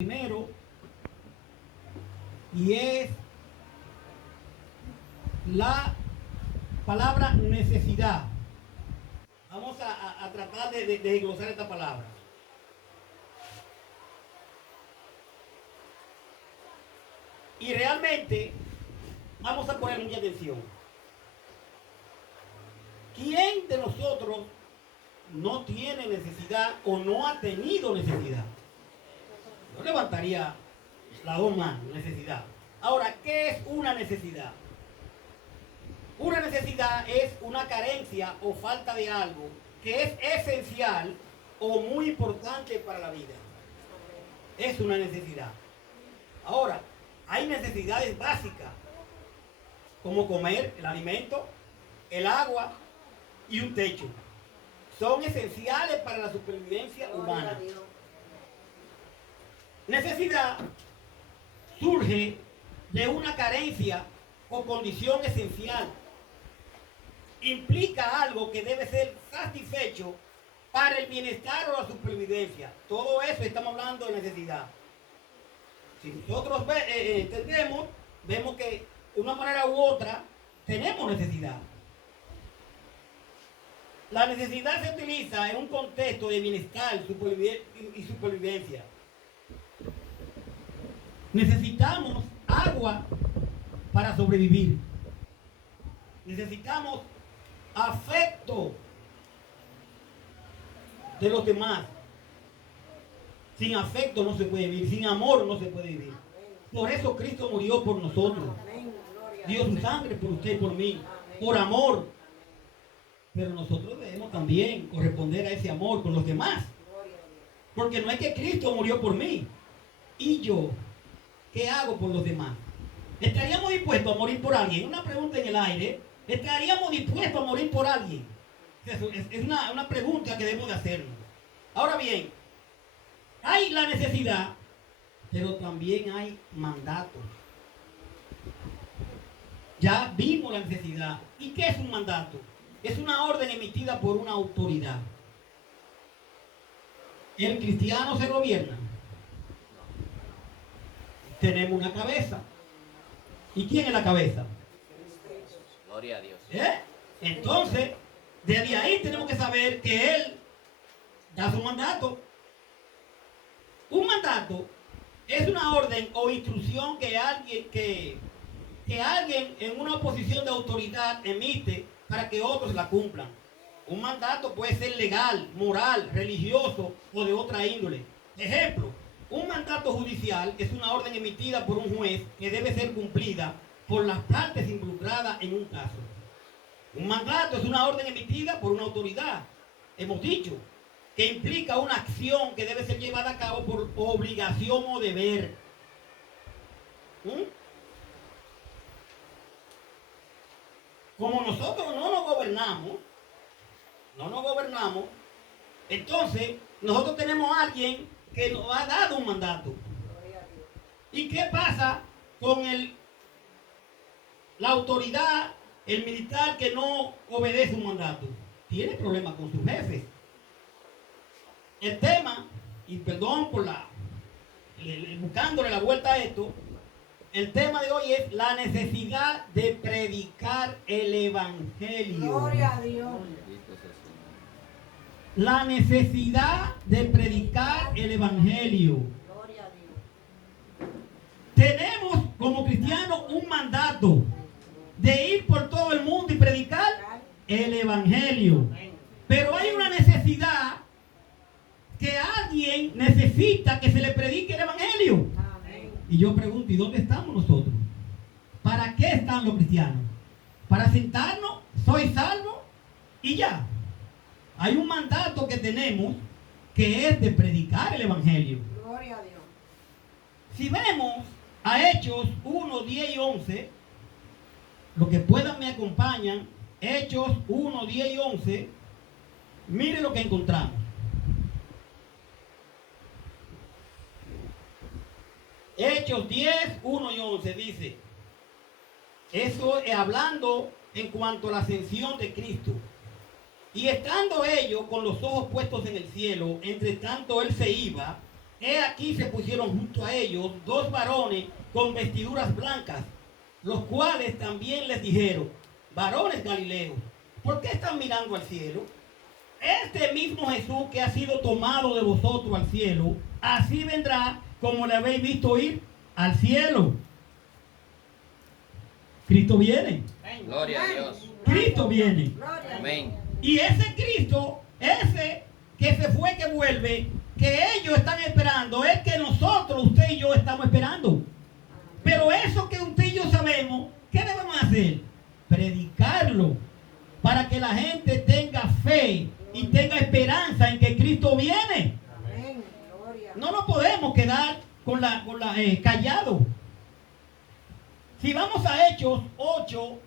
Primero, y es la palabra necesidad. Vamos a tratar de desglosar esta palabra. Y realmente vamos a poner mucha atención. ¿Quién de nosotros no tiene necesidad o no ha tenido necesidad? Yo levantaría las dos manos, necesidad. Ahora, ¿qué es una necesidad? Una necesidad es una carencia o falta de algo que es esencial o muy importante para la vida. Es una necesidad. Ahora, hay necesidades básicas, como comer, el alimento, el agua y un techo. Son esenciales para la supervivencia humana. Necesidad surge de una carencia o condición esencial. Implica algo que debe ser satisfecho para el bienestar o la supervivencia. Todo eso estamos hablando de necesidad. Si nosotros entendemos, vemos que de una manera u otra tenemos necesidad. La necesidad se utiliza en un contexto de bienestar y supervivencia. Necesitamos agua para sobrevivir. Necesitamos afecto de los demás. Sin afecto no se puede vivir, sin amor no se puede vivir. Por eso Cristo murió por nosotros. Dio su sangre por usted y por mí, por amor. Pero nosotros debemos también corresponder a ese amor con los demás. Porque no es que Cristo murió por mí y yo, ¿qué hago por los demás? ¿Estaríamos dispuestos a morir por alguien? Una pregunta en el aire. ¿Estaríamos dispuestos a morir por alguien? Es una pregunta que debemos de hacernos. Ahora bien, hay la necesidad, pero también hay mandatos. Ya vimos la necesidad. ¿Y qué es un mandato? Es una orden emitida por una autoridad. ¿El cristiano se gobierna? Tenemos una cabeza. ¿Y quién es la cabeza? Gloria a Dios. Entonces, desde ahí tenemos que saber que Él da su mandato. Un mandato es una orden o instrucción que alguien en una posición de autoridad emite para que otros la cumplan. Un mandato puede ser legal, moral, religioso o de otra índole. Ejemplo, un mandato judicial es una orden emitida por un juez que debe ser cumplida por las partes involucradas en un caso. Un mandato es una orden emitida por una autoridad, hemos dicho, que implica una acción que debe ser llevada a cabo por obligación o deber. Como nosotros no nos gobernamos, entonces nosotros tenemos a alguien que nos ha dado un mandato. ¿Y qué pasa con la autoridad, el militar que no obedece un mandato? Tiene problemas con sus jefes. El tema, y perdón por buscándole la vuelta a esto, el tema de hoy es la necesidad de predicar el evangelio. Gloria a Dios. La necesidad de predicar el evangelio. Gloria a Dios. Tenemos como cristianos un mandato de ir por todo el mundo y predicar el evangelio. Pero hay una necesidad que alguien necesita que se le predique el evangelio. Amén. Y yo pregunto, ¿y dónde estamos nosotros? ¿Para qué están los cristianos? ¿Para sentarnos? ¿Soy salvo? Y ya. Hay un mandato que tenemos que es de predicar el evangelio. Gloria a Dios. Si vemos a Hechos 1, 10 y 11, los que puedan me acompañan, Hechos 1, 10 y 11, miren lo que encontramos. Hechos 10, 1 y 11 dice, eso es hablando en cuanto a la ascensión de Cristo. Y estando ellos con los ojos puestos en el cielo, entre tanto él se iba, he aquí se pusieron junto a ellos dos varones con vestiduras blancas, los cuales también les dijeron, varones Galileos, ¿por qué están mirando al cielo? Este mismo Jesús que ha sido tomado de vosotros al cielo, así vendrá como le habéis visto ir al cielo. Cristo viene. Gloria a Dios. Cristo viene. Amén. Y ese Cristo, ese que se fue, que vuelve, que ellos están esperando, es que nosotros, usted y yo, estamos esperando. Pero eso que usted y yo sabemos, ¿qué debemos hacer? Predicarlo, para que la gente tenga fe y tenga esperanza en que Cristo viene. No nos podemos quedar callados. Si vamos a Hechos 8,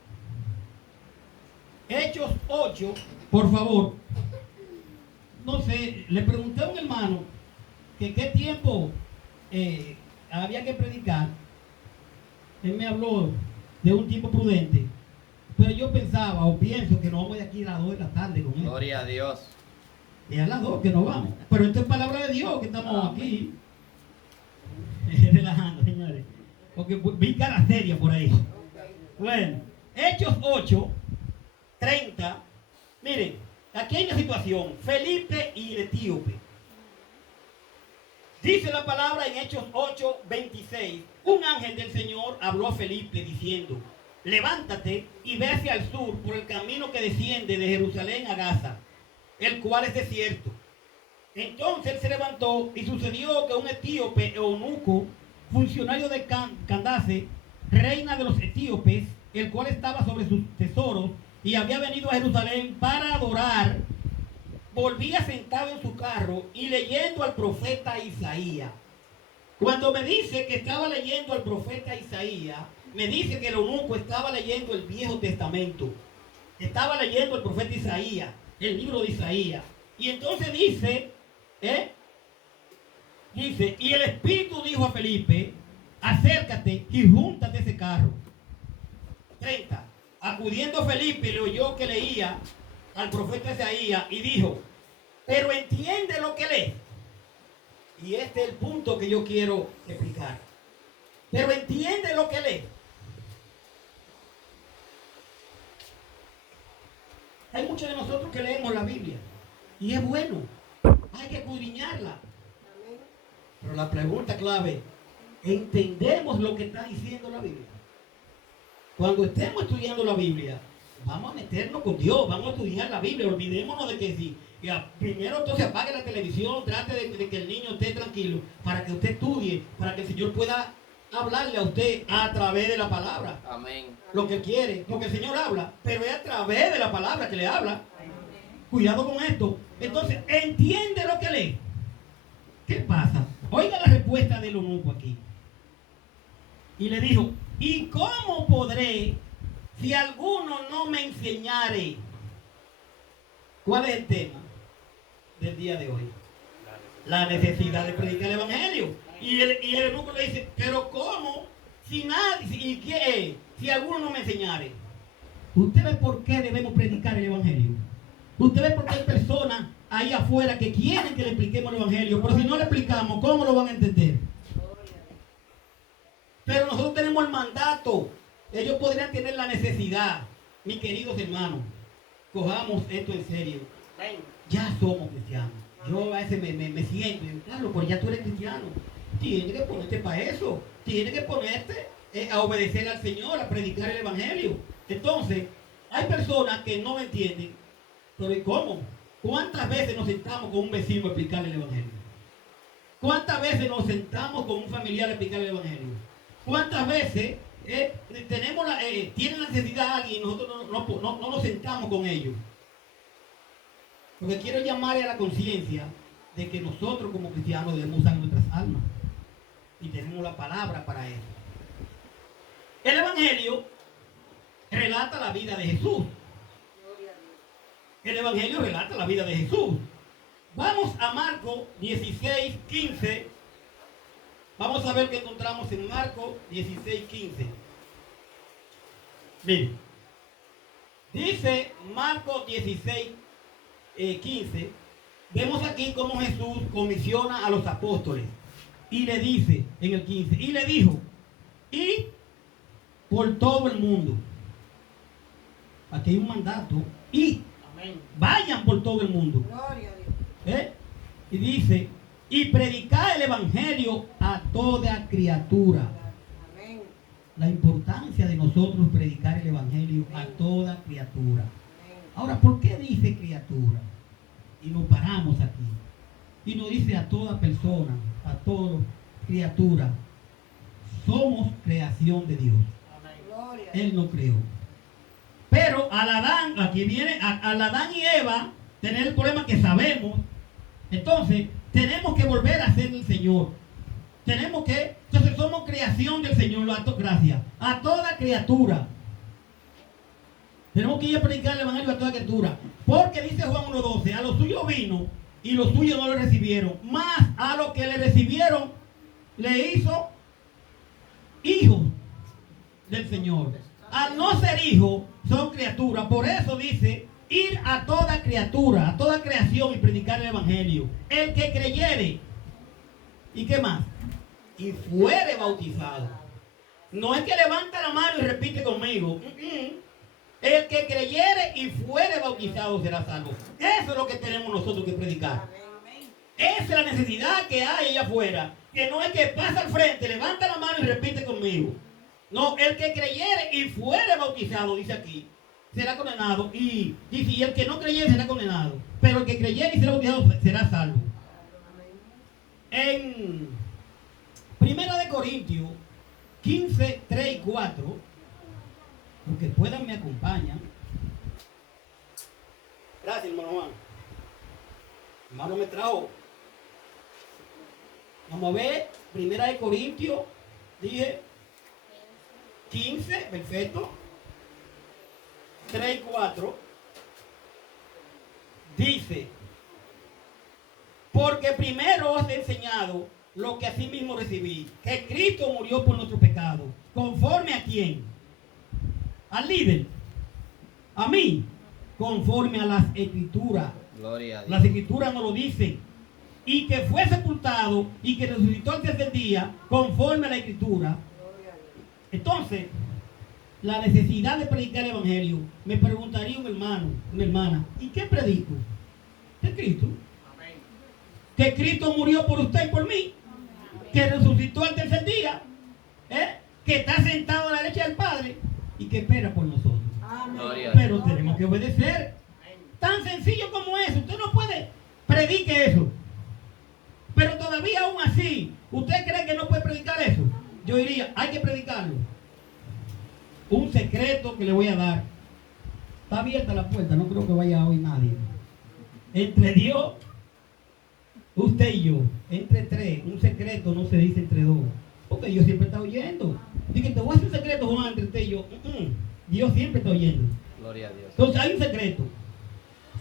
por favor. No sé, le pregunté a un hermano que qué tiempo había que predicar. Él me habló de un tiempo prudente. Pero yo pensaba o pienso que nos vamos de aquí a las 2 de la tarde con él. Gloria a Dios. Y a las 2 que nos vamos. Pero esto es palabra de Dios que estamos Amén. aquí. Relajando, señores. Porque vi cara seria por ahí. Bueno, Hechos 8, 30. Miren, aquí hay una situación. Felipe y el etíope. Dice la palabra en Hechos 8, 26. Un ángel del Señor habló a Felipe diciendo, levántate y ve hacia el sur por el camino que desciende de Jerusalén a Gaza, el cual es desierto. Entonces él se levantó y sucedió que un etíope eunuco, funcionario de Candace, reina de los etíopes, el cual estaba sobre sus tesoros y había venido a Jerusalén para adorar, volvía sentado en su carro y leyendo al profeta Isaías. Cuando me dice que estaba leyendo al profeta Isaías, me dice que el eunuco estaba leyendo el Viejo Testamento. Estaba leyendo el profeta Isaías, el libro de Isaías. Y entonces dice, y el Espíritu dijo a Felipe, acércate y júntate ese carro. 30. Acudiendo Felipe le oyó que leía al profeta Isaías y dijo, pero entiende lo que lee. Y este es el punto que yo quiero explicar. Pero entiende lo que lee. Hay muchos de nosotros que leemos la Biblia. Y es bueno. Hay que escudriñarla. Pero la pregunta clave, ¿entendemos lo que está diciendo la Biblia? Cuando estemos estudiando la Biblia, vamos a meternos con Dios, vamos a estudiar la Biblia. Olvidémonos de que si primero entonces apague la televisión, trate de que el niño esté tranquilo, para que usted estudie, para que el Señor pueda hablarle a usted a través de la palabra. Amén. Lo que Él quiere, porque el Señor habla, pero es a través de la palabra que le habla. Cuidado con esto. Entonces, entiende lo que lee. ¿Qué pasa? Oiga la respuesta del eunuco aquí. Y le dijo, ¿y cómo podré si alguno no me enseñare? ¿Cuál es el tema del día de hoy? La necesidad de predicar el evangelio. Y el eunuco le dice, pero ¿cómo? Si nadie, si alguno no me enseñare. ¿Usted ve por qué debemos predicar el evangelio? ¿Usted ve por qué hay personas ahí afuera que quieren que le expliquemos el evangelio? Pero si no le explicamos, ¿cómo lo van a entender? Pero nosotros tenemos el mandato. Ellos podrían tener la necesidad. Mis queridos hermanos, cojamos esto en serio. Ya somos cristianos. Yo a veces me siento y digo, Carlos, pero ya tú eres cristiano. Tienes que ponerte para eso. Tienes que ponerte a obedecer al Señor, a predicar el evangelio. Entonces, hay personas que no me entienden. Pero ¿y cómo? ¿Cuántas veces nos sentamos con un vecino a explicarle el evangelio? ¿Cuántas veces nos sentamos con un familiar a explicarle el evangelio? ¿Cuántas veces tiene la necesidad a alguien y nosotros no nos sentamos con ellos? Lo que quiero llamar a la conciencia de que nosotros como cristianos debemos usar nuestras almas. Y tenemos la palabra para eso. El evangelio relata la vida de Jesús. El evangelio relata la vida de Jesús. Vamos a Marcos 16, 15. Vamos a ver qué encontramos en Marcos 16, 15. Miren. Dice Marcos 16, 15. Vemos aquí cómo Jesús comisiona a los apóstoles. Y le dice, en el 15, y le dijo, y por todo el mundo. Aquí hay un mandato, y vayan por todo el mundo. Gloria a Dios. ¿Eh? Y dice, y predicar el evangelio a toda criatura. Amén. La importancia de nosotros predicar el evangelio a toda criatura. Amén. Ahora, ¿por qué dice criatura? Y nos paramos aquí. Y nos dice a toda persona, a toda criatura. Somos creación de Dios. Gloria a Dios. Él no creó. Pero al Adán, aquí viene, al Adán y Eva, tener el problema que sabemos. Entonces, tenemos que volver a ser el Señor. Entonces somos creación del Señor, gracias. A toda criatura. Tenemos que ir a predicar el evangelio a toda criatura. Porque dice Juan 1:12, a los suyos vino y los suyos no lo recibieron. Más a los que le recibieron, le hizo hijos del Señor. Al no ser hijos, son criaturas. Por eso dice, ir a toda criatura, a toda creación y predicar el evangelio. El que creyere. ¿Y qué más? Y fuere bautizado. No es que levanta la mano y repite conmigo. El que creyere y fuere bautizado será salvo. Eso es lo que tenemos nosotros que predicar. Esa es la necesidad que hay allá afuera. Que no es que pasa al frente, levanta la mano y repite conmigo. No, el que creyere y fuere bautizado, dice aquí, será condenado. Y dice, y el que no creyere será condenado. Pero el que creyere y será bautizado será salvo. En 1 Corintios 15, 3 y 4, porque puedan me acompañan. Gracias, hermano Juan. Hermano me trajo. Vamos a ver, 1 Corintios, dije 15, perfecto. 3 y 4. Dice, porque primero os he enseñado lo que asimismo recibí, que Cristo murió por nuestro pecado. ¿Conforme a quién? Al líder. A mí. Conforme a las escrituras. Gloria a Dios. Las escrituras nos lo dicen. Y que fue sepultado y que resucitó al tercer día, conforme a la escritura. Entonces, la necesidad de predicar el evangelio, me preguntaría un hermano, una hermana, ¿y qué predico? De Cristo. Amén. Que Cristo murió por usted y por mí. Que resucitó al tercer día. Que está sentado a la derecha del Padre y que espera por nosotros. Gloria a Pero Dios. tenemos que obedecer. Tan sencillo como eso. Usted no puede predique eso. Pero todavía aún así, ¿usted cree que no puede predicar eso? Yo diría, hay que predicarlo. Un secreto que le voy a dar. Está abierta la puerta, no creo que vaya hoy nadie. Entre Dios, usted y yo, entre tres, un secreto no se dice entre dos. Porque Dios siempre está oyendo. Dije, te voy a hacer un secreto, Juan, entre usted y yo. Dios siempre está oyendo. Gloria a Dios. Entonces hay un secreto.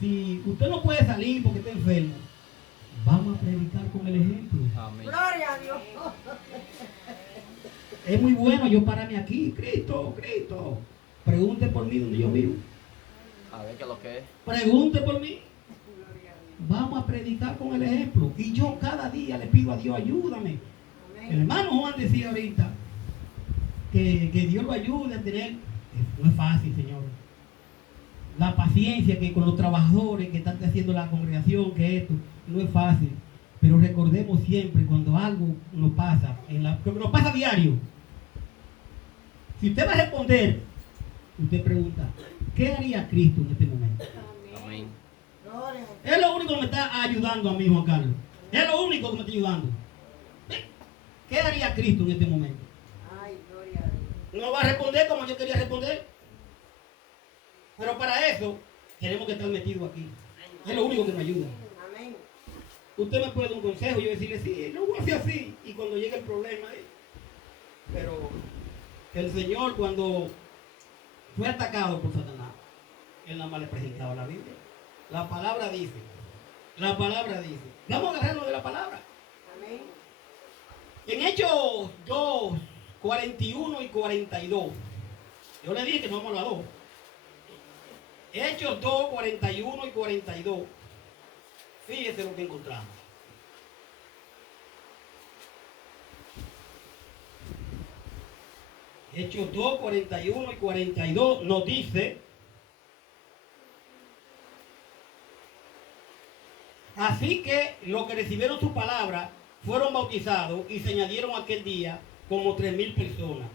Si usted no puede salir porque está enfermo, vamos a predicar con el ejemplo. Amén. Gloria a Dios. Es muy bueno yo pararme aquí. Cristo, Cristo. Pregunte por mí donde yo vivo. A ver qué es lo que es. Pregunte por mí. Vamos a predicar con el ejemplo. Y yo cada día le pido a Dios, ayúdame. El hermano Juan decía ahorita que Dios lo ayude a tener. No es fácil, Señor. La paciencia que con los trabajadores que están haciendo la congregación, que esto, no es fácil. Pero recordemos siempre cuando algo nos pasa, que nos pasa a diario. Si usted va a responder, usted pregunta, ¿qué haría Cristo en este momento? Amén. Gloria. Es lo único que me está ayudando a mí, Juan Carlos. Es lo único que me está ayudando. ¿Qué haría Cristo en este momento? Ay, gloria a Dios. No va a responder como yo quería responder. Pero para eso tenemos que estar metidos aquí. Es lo único que me ayuda. Amén. Usted me puede dar un consejo y yo decirle, sí, lo voy a hacer así. Y cuando llega el problema, pero el Señor cuando fue atacado por Satanás, él nada más le presentaba la Biblia. La palabra dice. Vamos a agarrarnos de la palabra. Amén. En Hechos 2, 41 y 42. Yo le dije que vamos a la 2. Hechos 2, 41 y 42. Fíjese lo que encontramos. Hechos 2, 41 y 42 nos dice: así que los que recibieron su palabra fueron bautizados y se añadieron aquel día como 3,000 personas.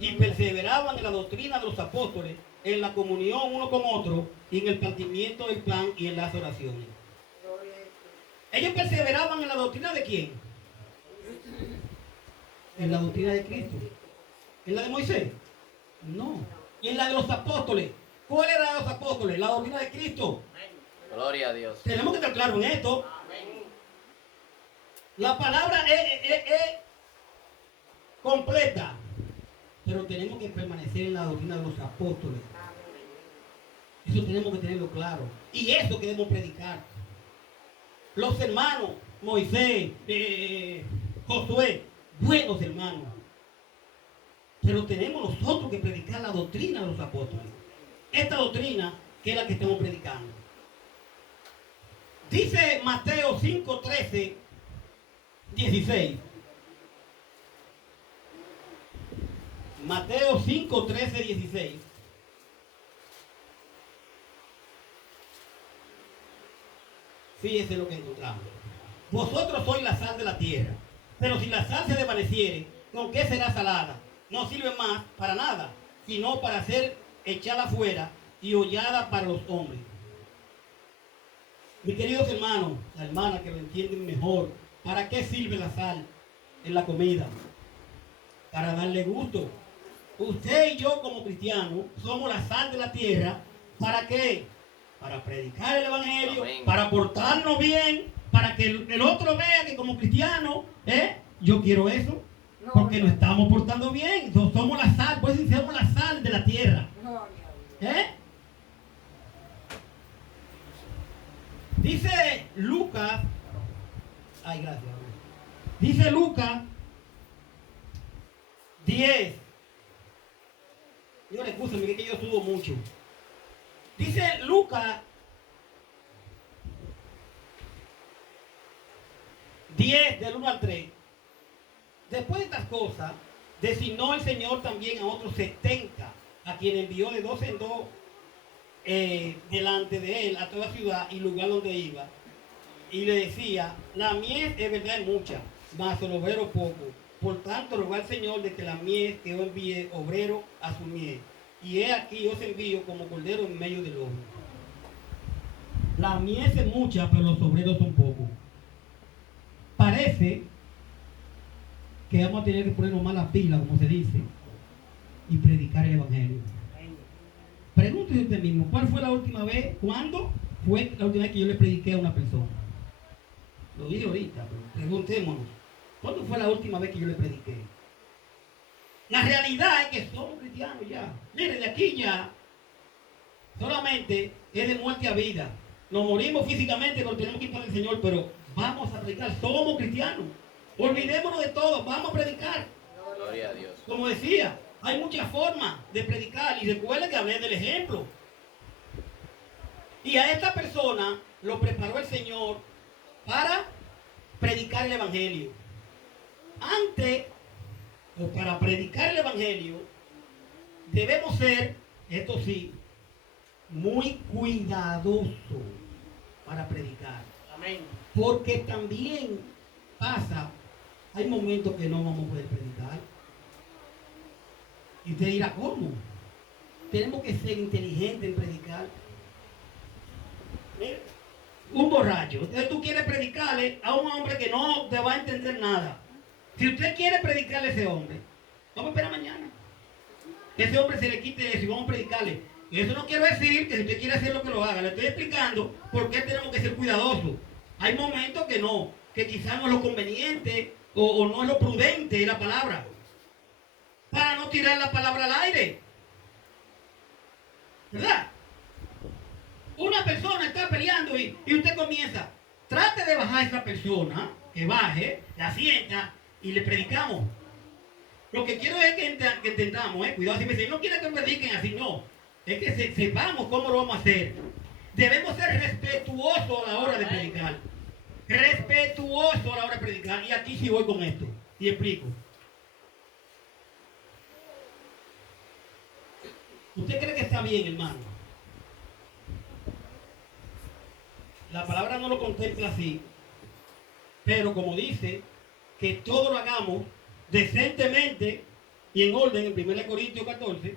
Y perseveraban en la doctrina de los apóstoles, en la comunión uno con otro, y en el partimiento del pan y en las oraciones. Ellos perseveraban en la doctrina de quién? En la doctrina de Cristo. ¿En la de Moisés? No. En la de los apóstoles. ¿Cuál era la de los apóstoles? La doctrina de Cristo. Gloria a Dios. Tenemos que estar claros en esto. La palabra es completa, pero tenemos que permanecer en la doctrina de los apóstoles. Eso tenemos que tenerlo claro. Y eso que debemos predicar. Los hermanos, Moisés, Josué, buenos hermanos. Pero tenemos nosotros que predicar la doctrina de los apóstoles. Esta doctrina que es la que estamos predicando. Dice Mateo 5, 13, 16. Mateo 5, 13, 16. Fíjese lo que encontramos. Vosotros sois la sal de la tierra. Pero si la sal se desvaneciere, ¿con qué será salada? No sirve más para nada, sino para ser echada afuera y hollada para los hombres. Mis queridos hermanos, la hermana que lo entienden mejor, ¿para qué sirve la sal en la comida? Para darle gusto. Usted y yo como cristianos somos la sal de la tierra. ¿Para qué? Para predicar el evangelio, amén, para portarnos bien, para que el otro vea que como cristiano, yo quiero eso, porque nos estamos portando bien. Somos la sal, pues somos la sal de la tierra. Dice Lucas, gracias. Dice Lucas 10. Yo le escúchame que yo subo mucho. Dice Lucas 10 del 1 al 3. Después de estas cosas, designó el Señor también a otros 70, a quien envió de 2 en 2 delante de él a toda ciudad y lugar donde iba. Y le decía: la mies es verdad es mucha, mas el obrero poco. Por tanto, rogó al Señor de que la mies que yo envíe obrero a su mies. Y he aquí os envío como cordero en medio del lobo. La mies es mucha, pero los obreros son pocos. Parece que vamos a tener que ponernos más la pila, como se dice, y predicar el evangelio. Pregúntese usted mismo, ¿cuál fue la última vez? ¿Cuándo fue la última vez que yo le prediqué a una persona? Lo dije ahorita, pero preguntémonos, ¿cuándo fue la última vez que yo le prediqué? La realidad es que somos cristianos ya. Mire, de aquí ya solamente es de muerte a vida. Nos morimos físicamente, pero tenemos que ir para el Señor, pero vamos a predicar. Somos cristianos. Olvidémonos de todo, vamos a predicar. Gloria a Dios. Como decía, hay muchas formas de predicar. Y recuerden que hablé del ejemplo. Y a esta persona lo preparó el Señor para predicar el evangelio. Antes, o para predicar el evangelio, debemos ser, esto sí, muy cuidadosos para predicar. Amén. Porque también pasa, hay momentos que no vamos a poder predicar. Y usted dirá, ¿cómo? Tenemos que ser inteligentes en predicar. Un borracho. Entonces tú quieres predicarle a un hombre que no te va a entender nada. Si usted quiere predicarle a ese hombre, vamos a esperar mañana. Que ese hombre se le quite eso y vamos a predicarle. Y eso no quiero decir que si usted quiere hacer lo que lo haga. Le estoy explicando por qué tenemos que ser cuidadosos. Hay momentos que no, que quizás no es lo conveniente o no es lo prudente de la palabra. Para no tirar la palabra al aire. ¿Verdad? Una persona está peleando y usted comienza. Trate de bajar a esa persona, que baje, la sienta y le predicamos. Lo que quiero es que entendamos, cuidado, si me dicen, no quiere que prediquen así, no. Es que sepamos cómo lo vamos a hacer. Debemos ser respetuosos a la hora de predicar. Respetuosos a la hora de predicar. Y aquí sí voy con esto. Y explico. ¿Usted cree que está bien, hermano? La palabra no lo contempla así, pero como dice, que todo lo hagamos decentemente y en orden, en 1 Corintios 14.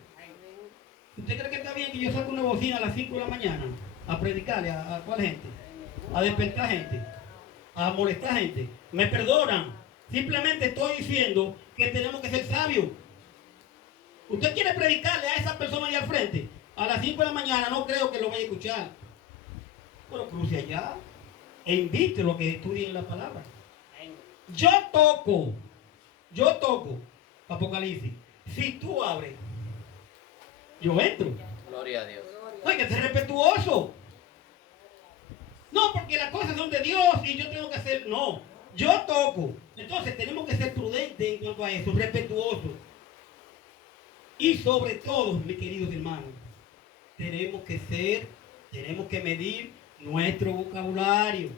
¿Usted cree que está bien que yo saque una bocina a las 5 de la mañana a predicarle a cuál gente? A despertar gente, a molestar gente. Me perdonan. Simplemente estoy diciendo que tenemos que ser sabios. Usted quiere predicarle a esa persona allá al frente a las 5 de la mañana, no creo que lo vaya a escuchar. Pero cruce allá e invite a los que estudien la palabra. Yo toco Apocalipsis. Si tú abres, yo entro. Gloria a Dios. No hay que ser respetuoso. No, porque las cosas son de Dios y yo tengo que hacer. No, yo toco. Entonces tenemos que ser prudentes en cuanto a eso, respetuosos. Y sobre todo, mis queridos hermanos, tenemos que medir nuestro vocabulario.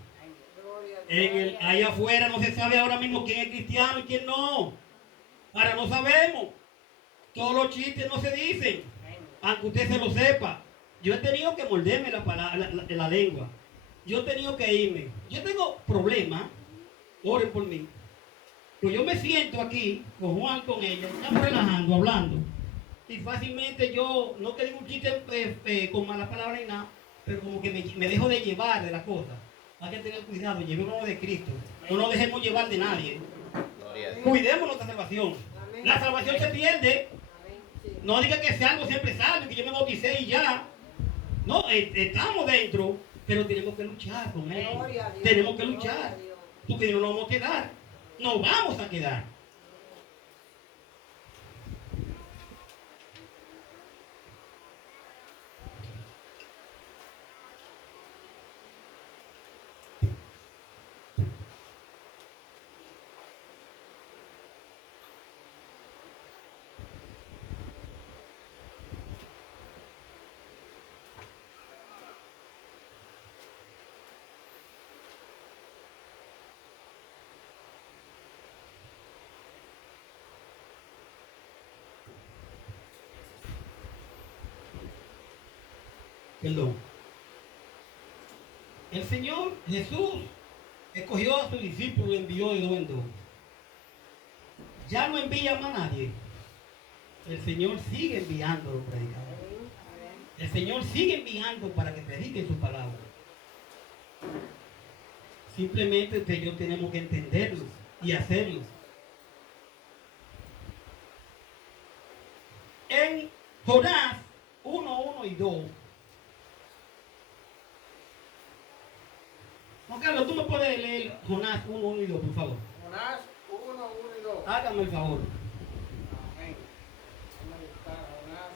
Ahí afuera no se sabe ahora mismo quién es cristiano y quién no. Ahora no sabemos. Todos los chistes no se dicen, aunque usted se lo sepa. Yo he tenido que morderme la lengua. Yo he tenido que irme. Yo tengo problemas. Oren por mí. Pues yo me siento aquí con Juan, con ella, estamos relajando, hablando. Y fácilmente yo, no que digo un chiste con malas palabras ni nada, pero como que me dejo de llevar de las cosas. Hay que tener cuidado, llevémonos de Cristo. No nos dejemos llevar de nadie. Cuidemos nuestra salvación. La salvación se pierde. No diga que sea algo siempre salvo, que yo me bauticé y ya. No, estamos dentro, pero tenemos que luchar con él. Tenemos que luchar. Porque no nos vamos a quedar. Nos vamos a quedar. Perdón. El Señor Jesús escogió a sus discípulos y envió de dos en dos. Ya no envía más a nadie. El Señor sigue enviando a los predicadores. El Señor sigue enviando para que prediquen su palabra. Simplemente usted y yo tenemos que entenderlo y hacerlo. En Jonás 1, 1 y 2. Juan Carlos, tú me puedes leer Jonás 1, 1 y 2, por favor. Jonás 1, 1 y 2. Hágame el favor. Amén. ¿Dónde está Jonás?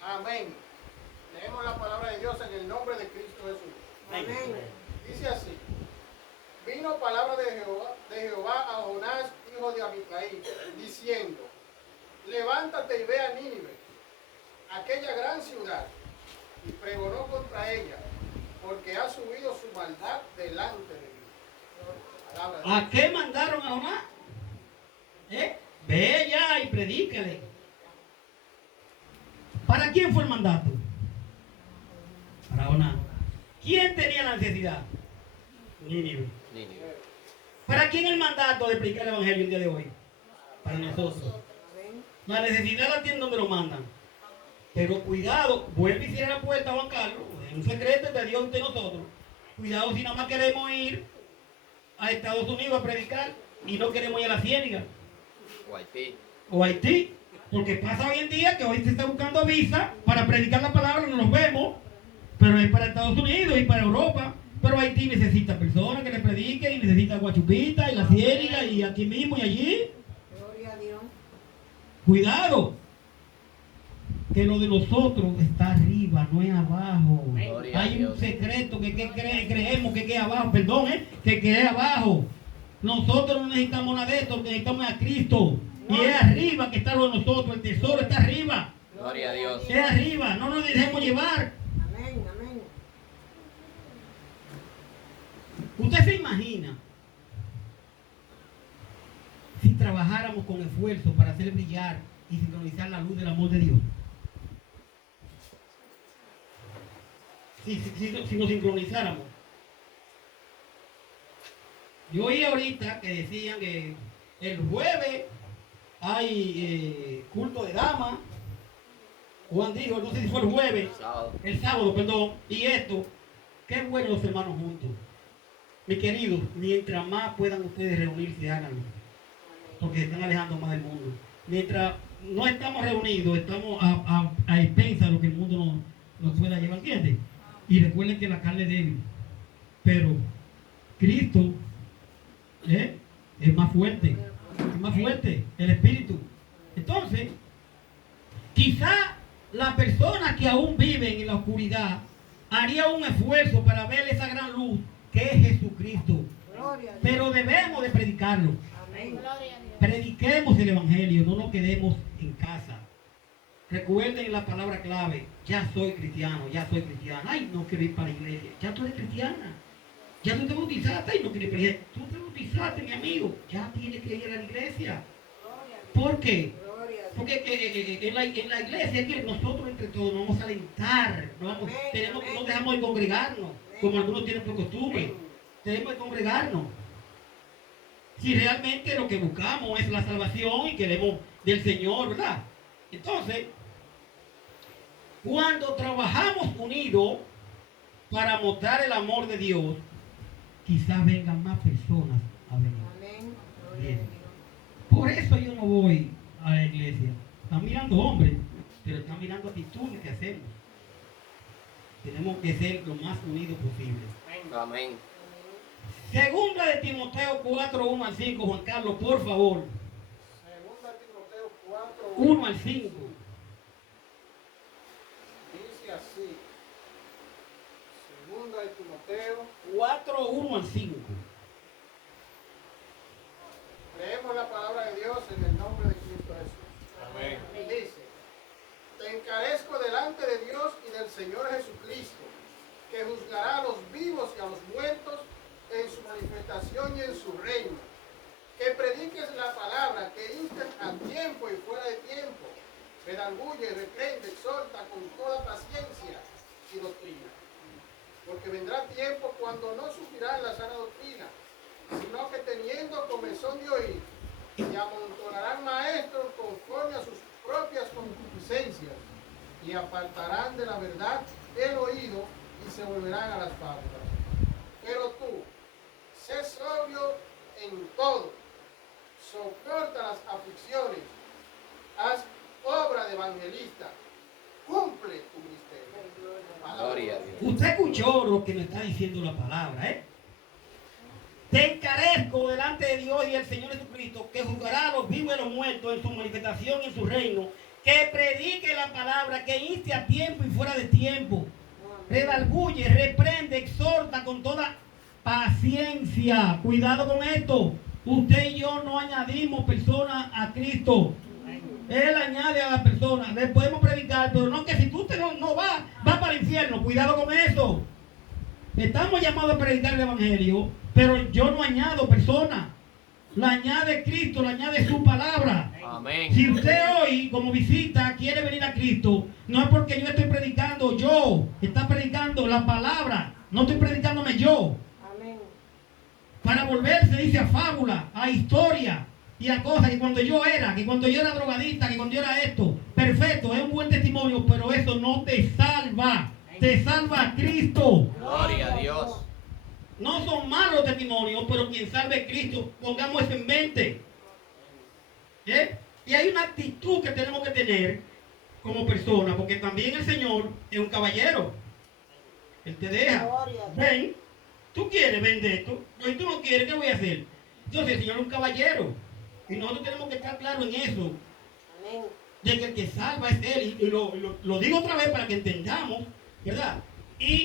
Amén. Leemos la palabra de Dios en el nombre de Cristo Jesús. Amén. Dice así: vino palabra de Jehová a Jonás, hijo de Amitai, diciendo: levántate y ve a Nínive, aquella gran ciudad, y pregonó contra ella, porque ha subido su maldad delante de mí. ¿A qué mandaron a Jonás? Ve allá y predícale. ¿Para quién fue el mandato? Para Jonás. ¿Quién tenía la necesidad? Nínive. ¿Para quién el mandato de predicar el evangelio el día de hoy? Para nosotros. La necesidad la tienen donde lo mandan. Pero cuidado, vuelve y cierra la puerta, Juan Carlos. Es un secreto de Dios entre nosotros. Cuidado si nada más queremos ir a Estados Unidos a predicar y no queremos ir a la Ciénaga. O Haití. Porque pasa hoy en día que hoy se está buscando visa para predicar la palabra, no nos vemos. Pero es para Estados Unidos y para Europa. Pero Haití necesita personas que le prediquen y necesita Guachupita y la Ciénaga y aquí mismo y allí. Gloria a Dios. Cuidado, que lo de nosotros está arriba, no es abajo. Gloria Hay a Dios. un secreto que creemos que es abajo, perdón, que es abajo. Nosotros no necesitamos nada de esto, lo que necesitamos es a Cristo. Y es arriba que está lo de nosotros, el tesoro está arriba. Gloria a Dios. Es arriba, no nos dejemos llevar. Amén, amén. Usted se imagina si trabajáramos con esfuerzo para hacer brillar y sincronizar la luz del amor de Dios? Si nos sincronizáramos. Yo oí ahorita que decían que el jueves hay culto de damas. Juan dijo, no sé si fue el jueves, el sábado, perdón, y esto, qué bueno los hermanos juntos. Mis queridos, mientras más puedan ustedes reunirse, háganlo, porque se están alejando más del mundo. Mientras no estamos reunidos, estamos a expensas de lo que el mundo nos pueda llevar, ¿entiendes? Y recuerden que la carne es débil, pero Cristo es más fuerte, el Espíritu. Entonces, quizá la persona que aún vive en la oscuridad haría un esfuerzo para ver esa gran luz que es Jesucristo. Pero debemos de predicarlo. Amén. Prediquemos el Evangelio, no nos quedemos en casa. Recuerden la palabra clave, ya soy cristiano, ya soy cristiana. Ay, no quiero ir para la iglesia. Ya tú eres cristiana. Ya tú te bautizaste. Ay, no quiero ir para la iglesia. Tú te bautizaste, mi amigo. Ya tienes que ir a la iglesia. ¿Por qué? Porque en la iglesia que nosotros entre todos nos vamos a alentar. No dejamos de congregarnos, como algunos tienen por costumbre. Tenemos que congregarnos. Si realmente lo que buscamos es la salvación y queremos del Señor, ¿verdad? Entonces, cuando trabajamos unidos para mostrar el amor de Dios, quizás vengan más personas a venir. Amén. Bien. Por eso yo no voy a la iglesia. Están mirando hombres, pero están mirando actitudes que hacemos. Tenemos que ser lo más unidos posible. Amén. Segunda de Timoteo 4, 1 al 5, Juan Carlos, por favor. Segunda de Timoteo 4, 1 al 5. dice así. Segunda de Timoteo 4, 1 al 5. Leemos la palabra de Dios en el nombre de Cristo Jesús. Amén. Y dice: Te encarezco delante de Dios y del Señor Jesucristo, que juzgará a los vivos y a los muertos en su manifestación y en su reino. Que prediques la palabra, que instes a tiempo y fuera de tiempo, redarguye, reprende, exhorta con toda paciencia y doctrina. Porque vendrá tiempo cuando no sufrirán la sana doctrina, sino que teniendo comezón de oír, y amontonarán maestros conforme a sus propias concupiscencias, y apartarán de la verdad el oído y se volverán a las fábulas. Pero tú, sé sobrio en todo, soporta las aflicciones, haz obra de evangelista, cumple tu ministerio. Gloria a Dios. Usted escuchó lo que me está diciendo la palabra, ¿eh? Te encarezco delante de Dios y del Señor Jesucristo, que juzgará a los vivos y a los muertos en su manifestación y en su reino, que predique la palabra, que inste a tiempo y fuera de tiempo, redarguye, reprende, exhorta con toda paciencia. Cuidado con esto. Usted y yo no añadimos personas a Cristo. Él añade a la persona. Le podemos predicar, pero no que si tú no va para el infierno. Cuidado con eso. Estamos llamados a predicar el Evangelio, pero yo no añado personas. La añade Cristo, la añade su palabra. Amén. Si usted hoy, como visita, quiere venir a Cristo, no es porque yo estoy predicando yo. Está predicando la palabra. No estoy predicándome yo. Amén. Para volverse, dice, a fábula, a historia y a cosas que cuando yo era drogadicta, que cuando yo era esto, perfecto, es un buen testimonio, pero eso no te salva. Te salva Cristo. Gloria a Dios. No son malos testimonios, pero quien salve es Cristo. Pongamos eso en mente. Y hay una actitud que tenemos que tener como persona, porque también el Señor es un caballero. Él te deja. Ven, tú quieres vender esto, y tú no quieres, ¿qué voy a hacer? Entonces el Señor es un caballero. Y nosotros tenemos que estar claros en eso. Amén. De que el que salva es Él. Y lo digo otra vez para que entendamos, ¿verdad? Y